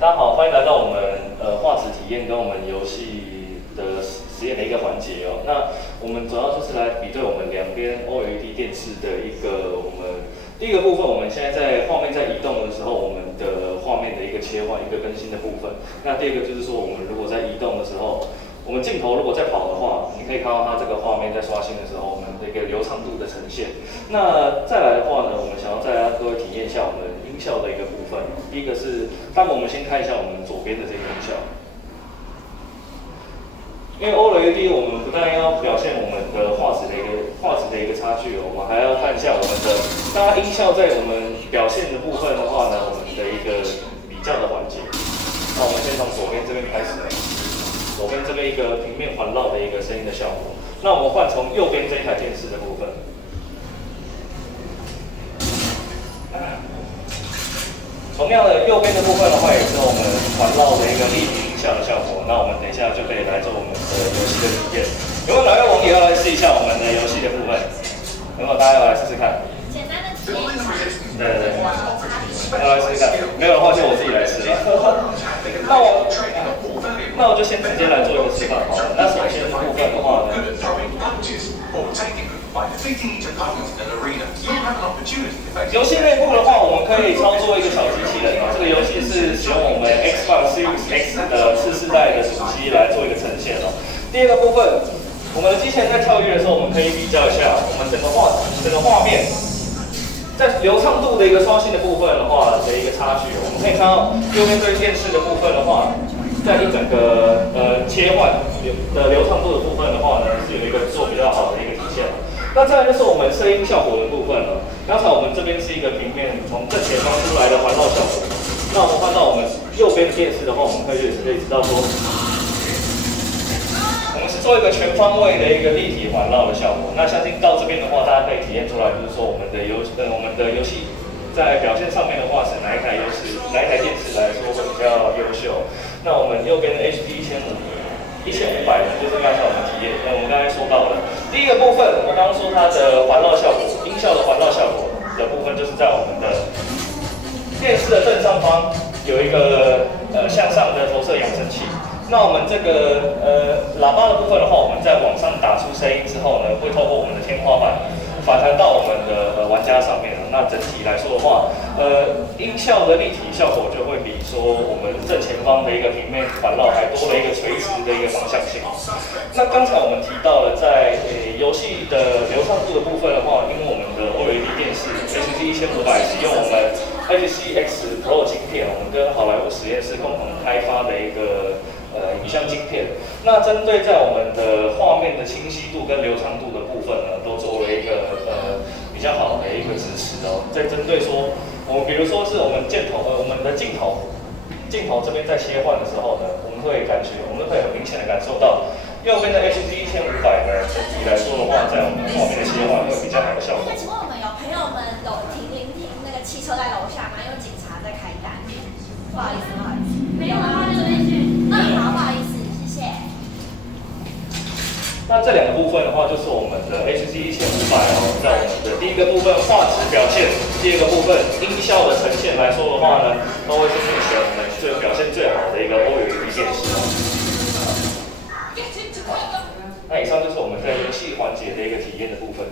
大家好，欢迎来到我们画质体验跟我们游戏的实验的一个环节哦。那我们主要就是来比对我们两边 OLED 电视的一个第一个部分，我们现在在画面在移动的时候，我们的画面的一个切换、一个更新的部分。那第二个就是说，我们如果在移动的时候，我们镜头如果在跑的话，你可以看到它这个画面在刷新的时候，我们的一个流畅度的呈现。那再来的话呢，我们想要再各位体验一下我们音效的一个部分。第一个是，我们先看一下我们左边的这个音效。因为 OLED 我们不但要表现我们的画质的一个差距，我们还要看一下我们的，当然音效在我们表现的部分的话呢，我们的一个比较的环节。那我们先从左边这边开始。左边这边一个平面环绕的一个声音的效果。那我们换从右边这一台电视的部分。同样的，右边的部分的话，也是我们环绕的一个立体音效的效果。那我们等一下就可以来做我们的游戏的体验。有没有哪位网友要来试一下我们的游戏的部分？有没有大家要来试试看？简单的体验一下。对。要来试试看，没有的话就我自己来试了。那我就先直接来做一个示范好了。那首先的部分的话呢，游戏内部的话，我们可以操作一个小机器人啊。这个游戏是使用我们 Xbox Series X 的次世代的主机来做一个呈现哦。第二个部分，我们的机器人在跳跃的时候，我们可以比较一下我们整个画面。在流畅度的一个刷新的部分的话的一个差距，我们可以看到右边对电视的部分的话，在一整个切换的流畅度的部分的话呢，是有一个做比较好的一个体现。那再来就是我们声音效果的部分了。刚才我们这边是一个平面从正前方出来的环绕效果，那我们换到我们右边的电视的话，我们可以知道说，我们是做一个全方位的一个立体环绕的效果。那相信到这边的话，大家可以体验出来，就是说我们的游戏在表现上面的话，是哪一台电视来说会比较优秀。那我们右边的 HD 1500呢，就是刚才我们体验，我们刚才说到了第一个部分，我刚刚说它的环绕效果，音效的环绕效果的部分，就是在我们的电视的正上方有一个向上的投射扬声器。那我们这个喇叭的部分的话，我们在往上打出声音之后呢，会透过我们的天花板反弹到我们的玩家上面。那整体来说的话，音效的立体效果就会比说我们正前方的一个平面环绕还多了一个垂直的一个方向性。那刚才我们提到了在游戏的流畅度的部分的话，因为我们的 OLED 电视 HD 1500是用我们 HCX Pro 晶片，我们跟好莱坞实验室共同开发的一个影像晶片。那针对在我们的画面的清晰度跟流畅度的部分呢，都做了一个比较好的一个支持哦。在针对说，我们比如说是我们的镜头这边在切换的时候呢，我们会很明显的感受到右边的 HD 1500呢，整体来说的话，在我们画面的切换会比较好的效果。那请问我们有朋友们有聆听那个汽车在楼下吗？因为警察在开单。不好意思，没有啊，这边去。好，不好意思，谢谢。那这两个部分的话，就是我们的 HD 1500哦，在我们的第一个部分画质表现，第二个部分音效的呈现来说的话呢，都会是目前我们表现最好的一个 OLED 电视。那以上就是我们在游戏环节的一个体验的部分。